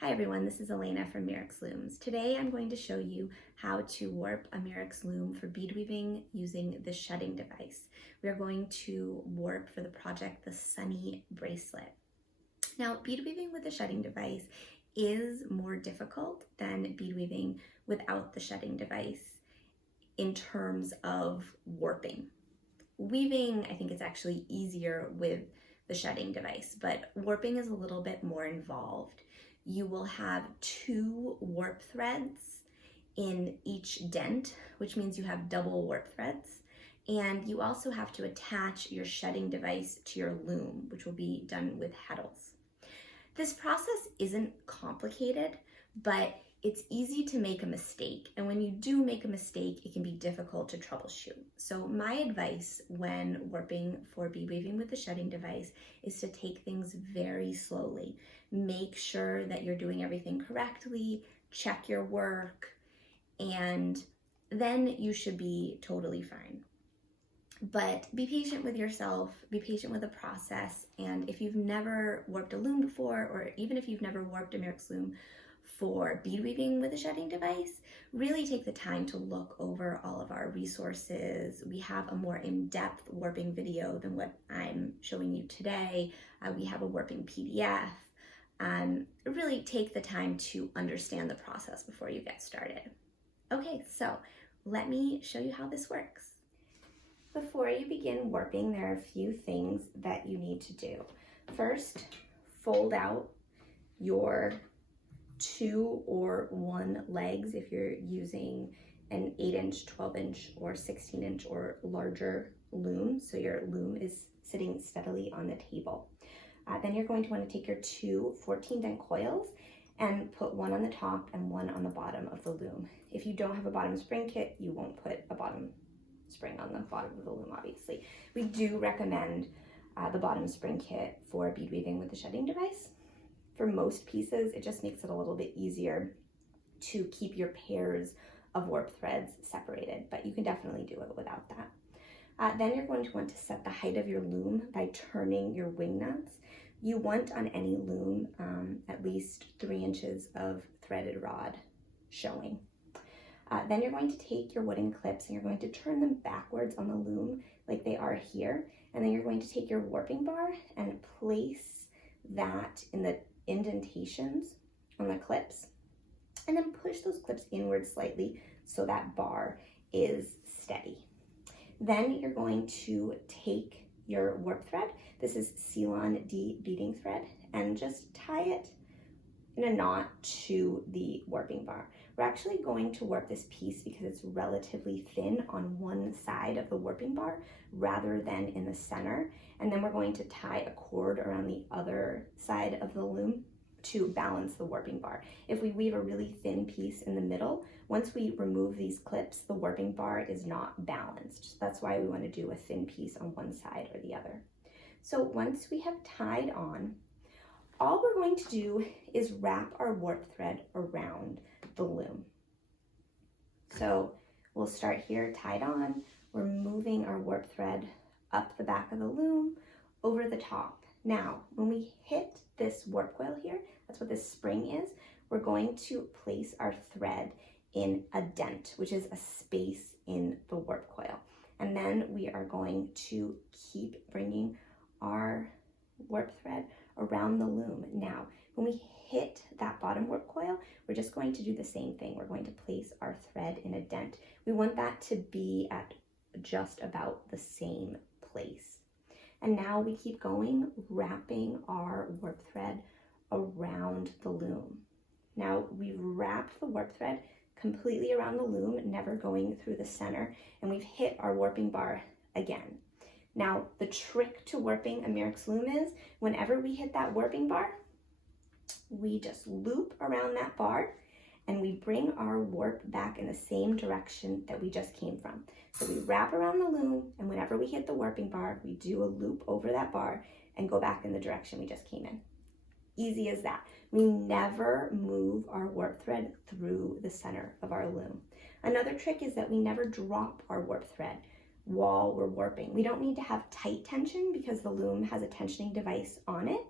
Hi everyone, this is Elena from Mirrix Looms. Today I'm going to show you how to warp a Mirrix loom for bead weaving using the shedding device. We are going to warp for the project the Sunny Bracelet. Now, bead weaving with the shedding device is more difficult than bead weaving without the shedding device in terms of warping. Weaving, I think, is actually easier with the shedding device, but warping is a little bit more involved. You will have 2 warp threads in each dent, which means you have double warp threads. And you also have to attach your shedding device to your loom, which will be done with heddles. This process isn't complicated, but it's easy to make a mistake. And when you do make a mistake, it can be difficult to troubleshoot. So my advice when warping for bead weaving with the shedding device is to take things very slowly. Make sure that you're doing everything correctly, check your work, and then you should be totally fine. But be patient with yourself, be patient with the process, and if you've never warped a loom before, or even if you've never warped a Mirrix loom for bead weaving with a shedding device, really take the time to look over all of our resources. We have a more in-depth warping video than what I'm showing you today. We have a warping PDF. Really take the time to understand the process before you get started. Okay, so let me show you how this works. Before you begin warping, there are a few things that you need to do. First, fold out your 2 or 1 legs if you're using an 8-inch, 12-inch, or 16-inch or larger loom. So your loom is sitting steadily on the table. Then you're going to want to take your 2 14-dent coils and put one on the top and one on the bottom of the loom. If you don't have a bottom spring kit, you won't put a bottom spring on the bottom of the loom, obviously. We do recommend the bottom spring kit for bead weaving with the shedding device. For most pieces, it just makes it a little bit easier to keep your pairs of warp threads separated, but you can definitely do it without that. Then you're going to want to set the height of your loom by turning your wing nuts. You want on any loom at least 3 inches of threaded rod showing. Then you're going to take your wooden clips and you're going to turn them backwards on the loom like they are here. And then you're going to take your warping bar and place that in the indentations on the clips. And then push those clips inward slightly so that bar is steady. Then you're going to take your warp thread. This is Ceylon D beading thread, and just tie it in a knot to the warping bar. We're actually going to warp this piece because it's relatively thin on one side of the warping bar rather than in the center. And then we're going to tie a cord around the other side of the loom to balance the warping bar. If we weave a really thin piece in the middle, once we remove these clips, the warping bar is not balanced. So that's why we want to do a thin piece on one side or the other. So once we have tied on, all we're going to do is wrap our warp thread around the loom. So we'll start here tied on. We're moving our warp thread up the back of the loom over the top. Now, when we hit this warp coil here, that's what this spring is, we're going to place our thread in a dent, which is a space in the warp coil. And then we are going to keep bringing our warp thread around the loom. Now, when we hit that bottom warp coil, we're just going to do the same thing. We're going to place our thread in a dent. We want that to be at just about the same place. And now we keep going, wrapping our warp thread around the loom. Now we've wrapped the warp thread completely around the loom, never going through the center, and we've hit our warping bar again. Now, the trick to warping a Mirrix loom is whenever we hit that warping bar, we just loop around that bar and we bring our warp back in the same direction that we just came from. So we wrap around the loom, and whenever we hit the warping bar, we do a loop over that bar and go back in the direction we just came in. Easy as that. We never move our warp thread through the center of our loom. Another trick is that we never drop our warp thread while we're warping. We don't need to have tight tension because the loom has a tensioning device on it.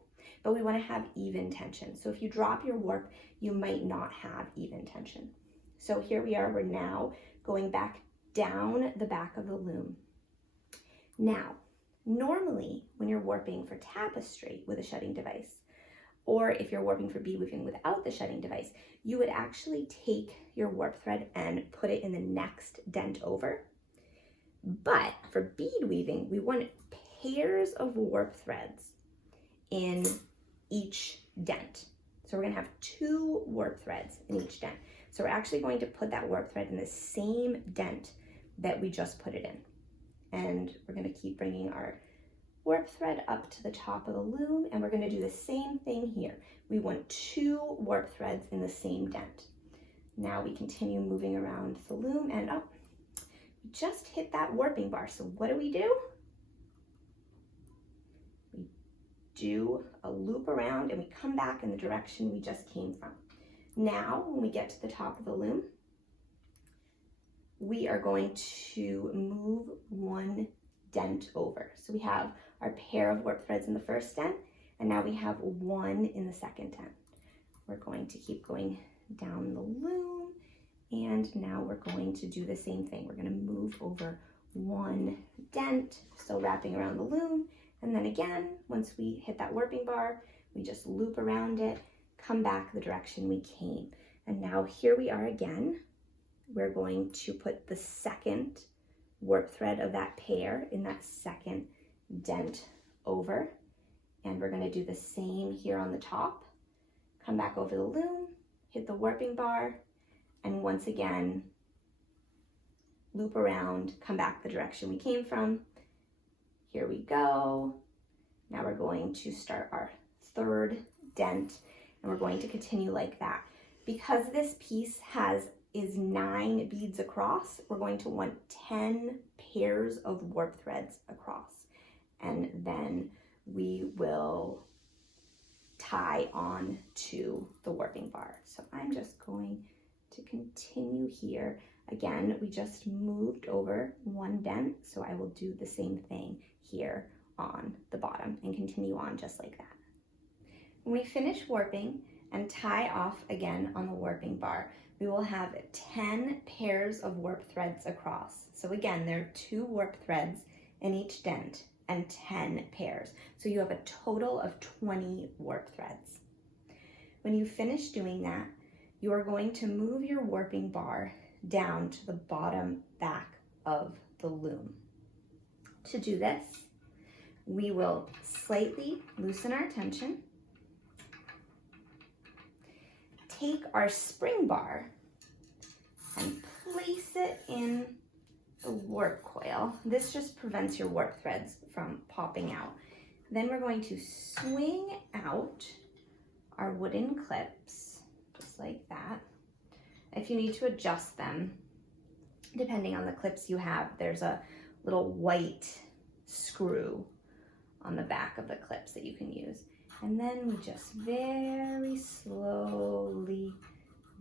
but we want to have even tension. So if you drop your warp, you might not have even tension. So here we are, we're now going back down the back of the loom. Now, normally when you're warping for tapestry with a shedding device, or if you're warping for bead weaving without the shedding device, you would actually take your warp thread and put it in the next dent over. But for bead weaving, we want pairs of warp threads in each dent. So we're gonna have 2 warp threads in each dent. So we're actually going to put that warp thread in the same dent that we just put it in. And we're gonna keep bringing our warp thread up to the top of the loom, and we're going to do the same thing here. We want 2 warp threads in the same dent. Now we continue moving around the loom, and oh, we just hit that warping bar. So what do? We do a loop around and we come back in the direction we just came from. Now, when we get to the top of the loom, we are going to move 1 dent over. So we have our pair of warp threads in the first dent, and now we have 1 in the second dent. We're going to keep going down the loom, and now we're going to do the same thing. We're going to move over 1 dent, still wrapping around the loom, and then again, once we hit that warping bar, we just loop around it, come back the direction we came. And now here we are again. We're going to put the second warp thread of that pair in that second dent over, and we're going to do the same here on the top. Come back over the loom, hit the warping bar, and once again loop around, come back the direction we came from. Here we go. Now we're going to start our 3rd dent, and we're going to continue like that. Because this piece is 9 beads across, we're going to want 10 pairs of warp threads across, and then we will tie on to the warping bar. So I'm just going to continue here. Again, we just moved over 1 dent, so I will do the same thing here on the bottom and continue on just like that. When we finish warping and tie off again on the warping bar, we will have 10 pairs of warp threads across. So again, there are 2 warp threads in each dent and 10 pairs. So you have a total of 20 warp threads. When you finish doing that, you are going to move your warping bar down to the bottom back of the loom. To do this, we will slightly loosen our tension, take our spring bar and place it in the warp coil. This just prevents your warp threads from popping out. Then we're going to swing out our wooden clips, just like that. If you need to adjust them, depending on the clips you have, there's a little white screw on the back of the clips that you can use. And then we just very slowly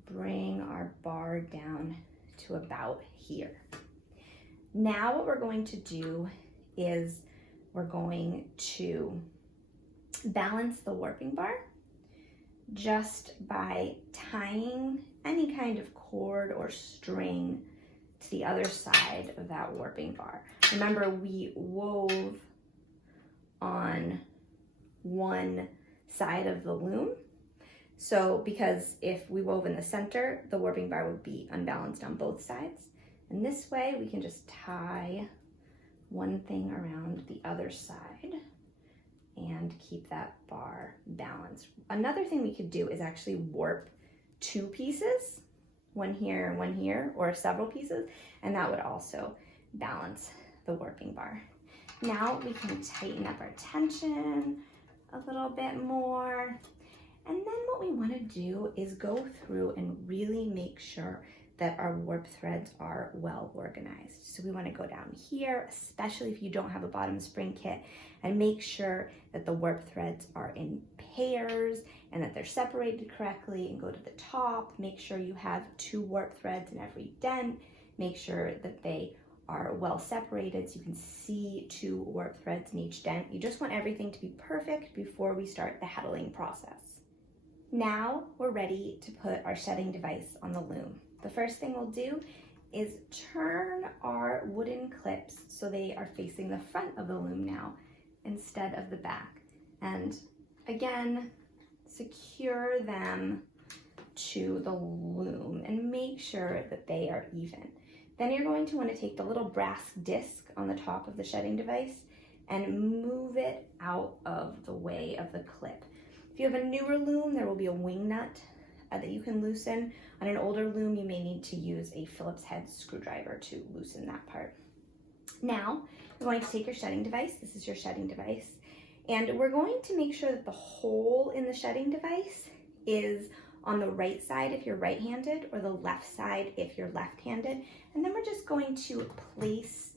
bring our bar down to about here. Now what we're going to do is we're going to balance the warping bar just by tying any kind of cord or string to the other side of that warping bar. Remember, we wove on one side of the loom. So because if we wove in the center, the warping bar would be unbalanced on both sides. And this way we can just tie one thing around the other side and keep that bar balanced. Another thing we could do is actually warp 2 pieces, one here, or several pieces, and that would also balance the warping bar. Now we can tighten up our tension a little bit more. And then what we want to do is go through and really make sure that our warp threads are well organized. So we want to go down here, especially if you don't have a bottom spring kit, and make sure that the warp threads are in pairs and that they're separated correctly, and go to the top. Make sure you have 2 warp threads in every dent. Make sure that they are well separated so you can see 2 warp threads in each dent. You just want everything to be perfect before we start the heddling process. Now we're ready to put our shedding device on the loom. The first thing we'll do is turn our wooden clips so they are facing the front of the loom now instead of the back. And again, secure them to the loom and make sure that they are even. Then you're going to want to take the little brass disc on the top of the shedding device and move it out of the way of the clip. If you have a newer loom, there will be a wing nut that you can loosen. On an older loom, you may need to use a Phillips head screwdriver to loosen that part. Now, you're going to take your shedding device. This is your shedding device. And we're going to make sure that the hole in the shedding device is on the right side if you're right-handed or the left side if you're left-handed. And then we're just going to place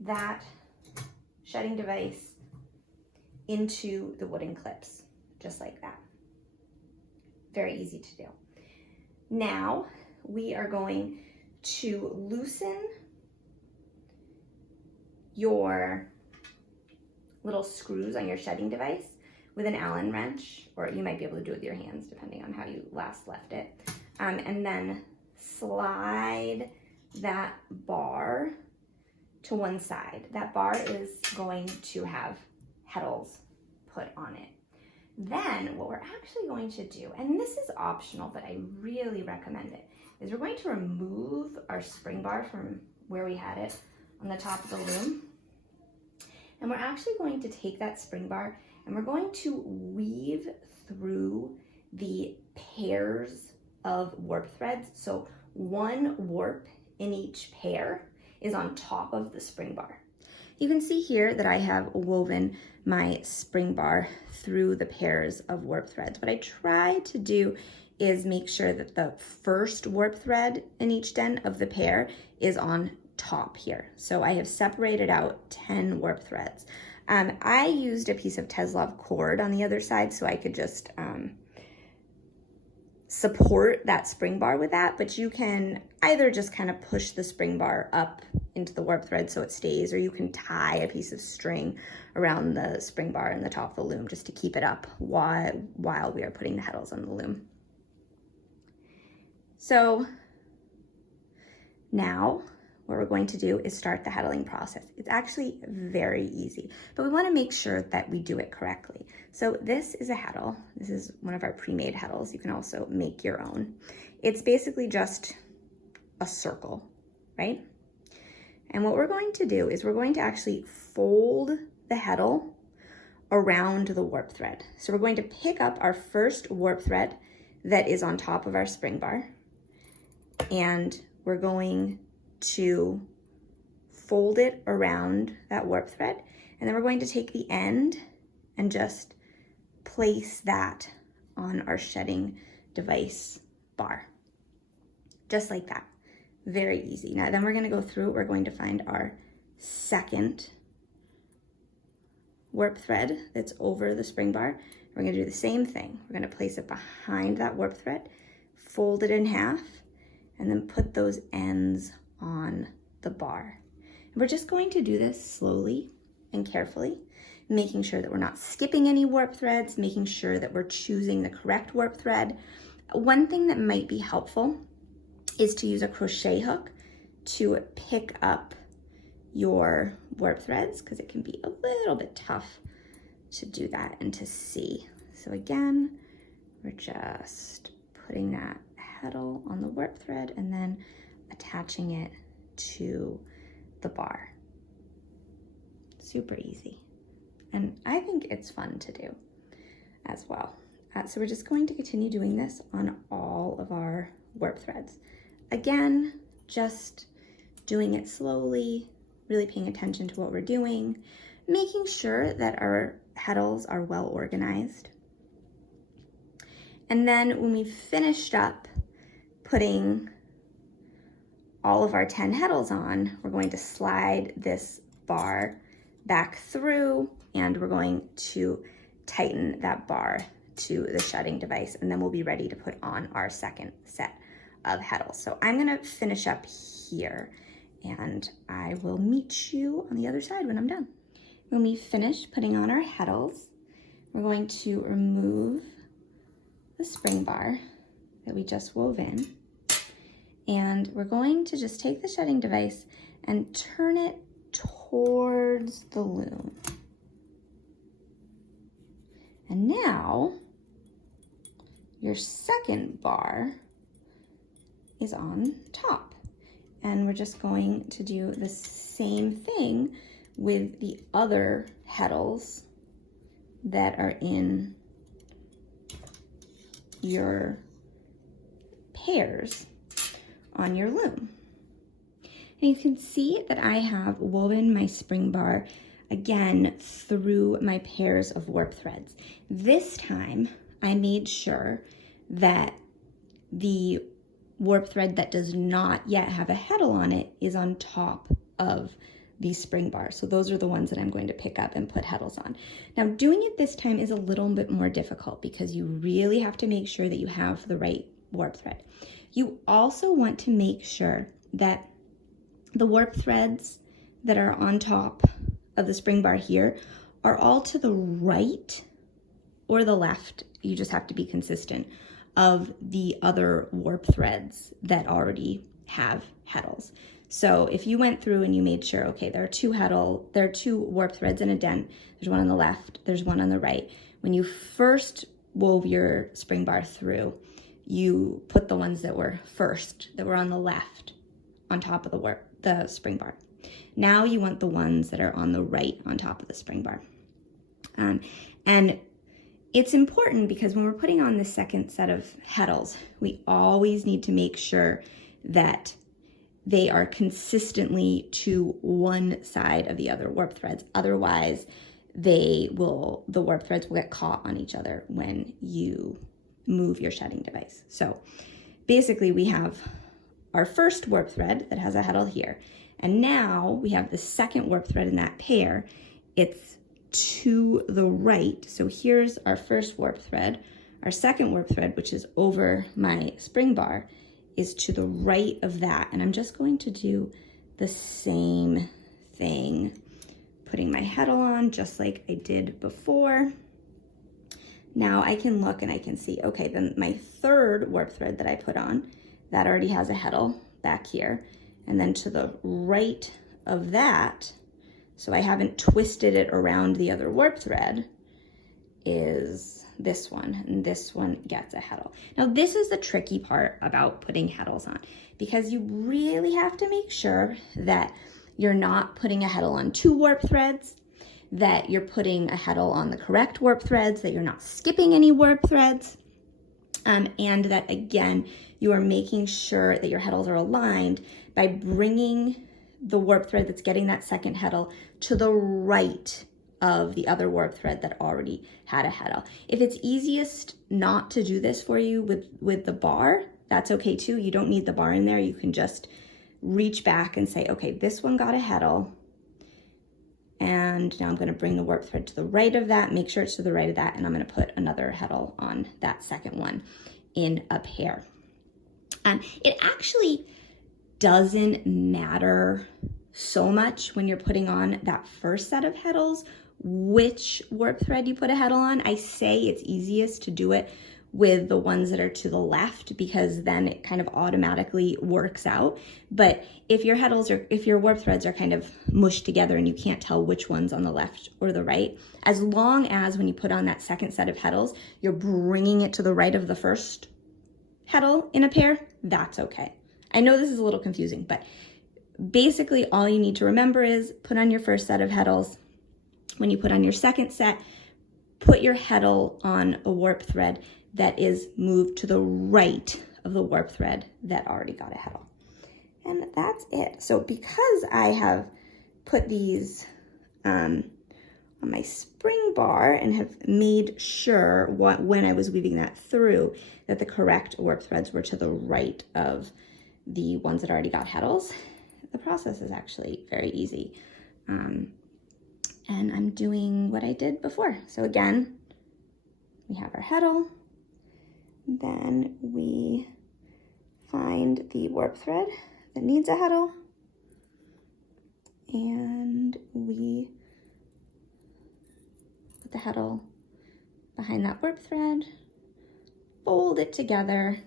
that shedding device into the wooden clips, just like that. Very easy to do. Now we are going to loosen your little screws on your shedding device with an Allen wrench, or you might be able to do it with your hands depending on how you last left it. And then slide that bar to one side. That bar is going to have heddles put on it. Then what we're actually going to do, and this is optional, but I really recommend it, is we're going to remove our spring bar from where we had it on the top of the loom. And we're actually going to take that spring bar and we're going to weave through the pairs of warp threads. So 1 warp in each pair is on top of the spring bar. You can see here that I have woven my spring bar through the pairs of warp threads. What I try to do is make sure that the first warp thread in each dent of the pair is on top here. So I have separated out 10 warp threads. I used a piece of Teslov cord on the other side so I could just support that spring bar with that, but you can either just kind of push the spring bar up into the warp thread so it stays, or you can tie a piece of string around the spring bar in the top of the loom just to keep it up while we are putting the heddles on the loom. So now what we're going to do is start the heddling process. It's actually very easy, but we want to make sure that we do it correctly. So this is a heddle. This is one of our pre-made heddles. You can also make your own. It's basically just a circle, right? And what we're going to do is we're going to actually fold the heddle around the warp thread. So we're going to pick up our first warp thread that is on top of our spring bar, and we're going to fold it around that warp thread, and then we're going to take the end and just place that on our shedding device bar, just like that. Very easy. Now then we're going to go through, we're going to find our second warp thread that's over the spring bar. We're going to do the same thing. We're going to place it behind that warp thread, fold it in half, and then put those ends on the bar. And we're just going to do this slowly and carefully, making sure that we're not skipping any warp threads, making sure that we're choosing the correct warp thread. One thing that might be helpful is to use a crochet hook to pick up your warp threads, because it can be a little bit tough to do that and to see. So again, we're just putting that heddle on the warp thread and then attaching it to the bar. Super easy. And I think it's fun to do as well. So we're just going to continue doing this on all of our warp threads. Again, just doing it slowly, really paying attention to what we're doing, making sure that our heddles are well organized. And then when we've finished up putting all of our 10 heddles on, we're going to slide this bar back through, and we're going to tighten that bar to the shedding device, and then we'll be ready to put on our second set of heddles. So I'm gonna finish up here, and I will meet you on the other side when I'm done. When we finish putting on our heddles, we're going to remove the spring bar that we just wove in, and we're going to just take the shedding device and turn it towards the loom. And now your second bar is on top. And we're just going to do the same thing with the other heddles that are in your pairs on your loom. And you can see that I have woven my spring bar again through my pairs of warp threads. This time I made sure that the warp thread that does not yet have a heddle on it is on top of the spring bar. So those are the ones that I'm going to pick up and put heddles on. Now doing it this time is a little bit more difficult because you really have to make sure that you have the right warp thread. You also want to make sure that the warp threads that are on top of the spring bar here are all to the right or the left. You just have to be consistent of the other warp threads that already have heddles. So if you went through and you made sure, okay, there are two warp threads in a dent. There's one on the left, there's one on the right. When you first wove your spring bar through, you put the ones that were first, that were on the left, on top of the spring bar. Now you want the ones that are on the right on top of the spring bar. And it's important because when we're putting on the second set of heddles, we always need to make sure that they are consistently to one side of the other warp threads. Otherwise, the warp threads will get caught on each other when you move your shedding device. So basically we have our first warp thread that has a heddle here. And now we have the second warp thread in that pair. It's to the right. So here's our first warp thread. Our second warp thread, which is over my spring bar, is to the right of that. And I'm just going to do the same thing, putting my heddle on just like I did before. Now I can look and I can see, okay, then my third warp thread that I put on, that already has a heddle back here. And then to the right of that, so I haven't twisted it around the other warp thread, is this one, and this one gets a heddle. Now this is the tricky part about putting heddles on, because you really have to make sure that you're not putting a heddle on two warp threads, that you're putting a heddle on the correct warp threads, that you're not skipping any warp threads, and that again, you are making sure that your heddles are aligned by bringing the warp thread that's getting that second heddle to the right of the other warp thread that already had a heddle. If it's easiest not to do this for you with the bar, that's okay too. You don't need the bar in there. You can just reach back and say, okay, this one got a heddle, and now I'm going to bring the warp thread to the right of that, make sure it's to the right of that, and I'm going to put another heddle on that second one in a pair. It actually doesn't matter so much when you're putting on that first set of heddles which warp thread you put a heddle on. I say it's easiest to do it with the ones that are to the left, because then it kind of automatically works out. But if your warp threads are kind of mushed together and you can't tell which one's on the left or the right, as long as when you put on that second set of heddles, you're bringing it to the right of the first heddle in a pair, that's okay. I know this is a little confusing, but basically all you need to remember is put on your first set of heddles. When you put on your second set, put your heddle on a warp thread that is moved to the right of the warp thread that already got a heddle. And that's it. So because I have put these on my spring bar and have made sure when I was weaving that through that the correct warp threads were to the right of the ones that already got heddles, the process is actually very easy. And I'm doing what I did before. So again, we have our heddle, then we find the warp thread that needs a heddle, and we put the heddle behind that warp thread, fold it together,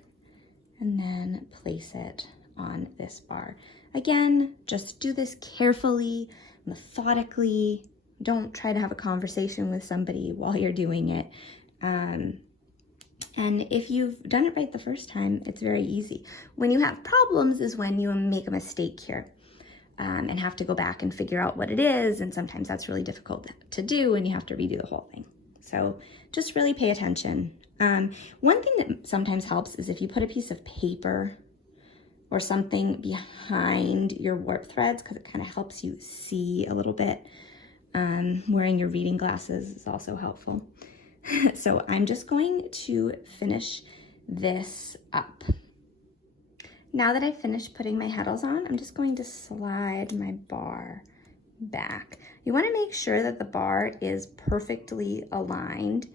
and then place it on this bar. Again, just do this carefully, methodically. Don't try to have a conversation with somebody while you're doing it. And if you've done it right the first time, it's very easy. When you have problems is when you make a mistake here and have to go back and figure out what it is. And sometimes that's really difficult to do and you have to redo the whole thing. So just really pay attention. One thing that sometimes helps is if you put a piece of paper or something behind your warp threads, because it kind of helps you see a little bit. Wearing your reading glasses is also helpful. So I'm just going to finish this up. Now that I've finished putting my heddles on, I'm just going to slide my bar back. You want to make sure that the bar is perfectly aligned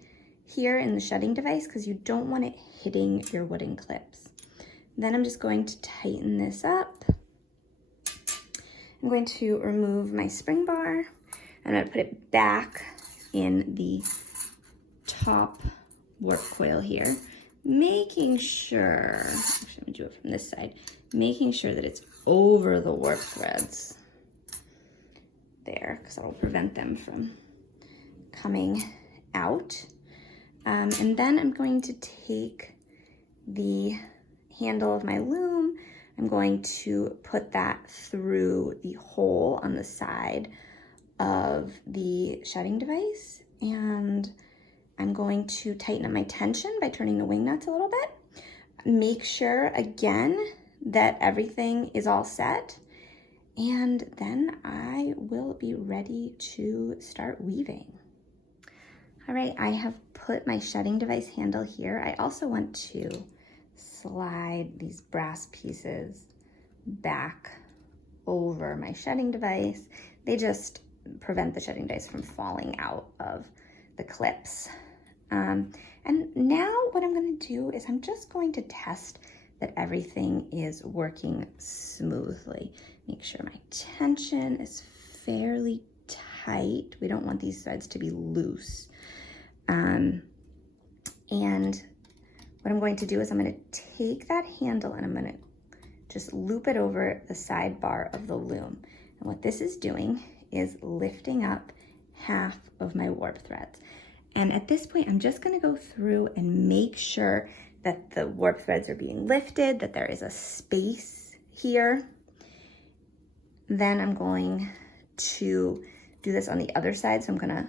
here in the shedding device because you don't want it hitting your wooden clips. Then I'm just going to tighten this up. I'm going to remove my spring bar. I'm going to put it back in the top warp coil here, making sure, actually I'm going to do it from this side, making sure that it's over the warp threads there because that'll prevent them from coming out. And then I'm going to take the handle of my loom, I'm going to put that through the hole on the side of the shedding device, and I'm going to tighten up my tension by turning the wing nuts a little bit. Make sure again that everything is all set, and then I will be ready to start weaving. All right, I have put my shedding device handle here. I also want to slide these brass pieces back over my shedding device. They just prevent the shedding device from falling out of the clips. And now what I'm going to do is I'm just going to test that everything is working smoothly. Make sure my tension is fairly tight. We don't want these threads to be loose. And what I'm going to do is I'm going to take that handle and I'm going to just loop it over the sidebar of the loom. And what this is doing is lifting up half of my warp threads. And at this point, I'm just going to go through and make sure that the warp threads are being lifted, that there is a space here. Then I'm going to do this on the other side. So I'm going to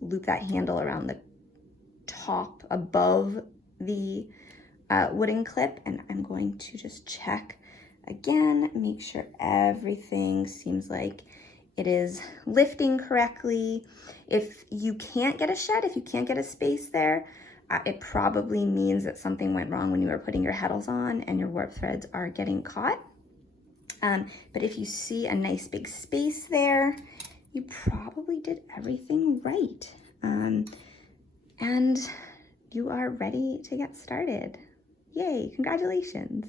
loop that handle around the top above the wooden clip, and I'm going to just check again, make sure everything seems like it is lifting correctly. If you can't get a shed, if you can't get a space there, it probably means that something went wrong when you were putting your heddles on and your warp threads are getting caught. But if you see a nice big space there, you probably did everything right. And you are ready to get started. Yay, congratulations.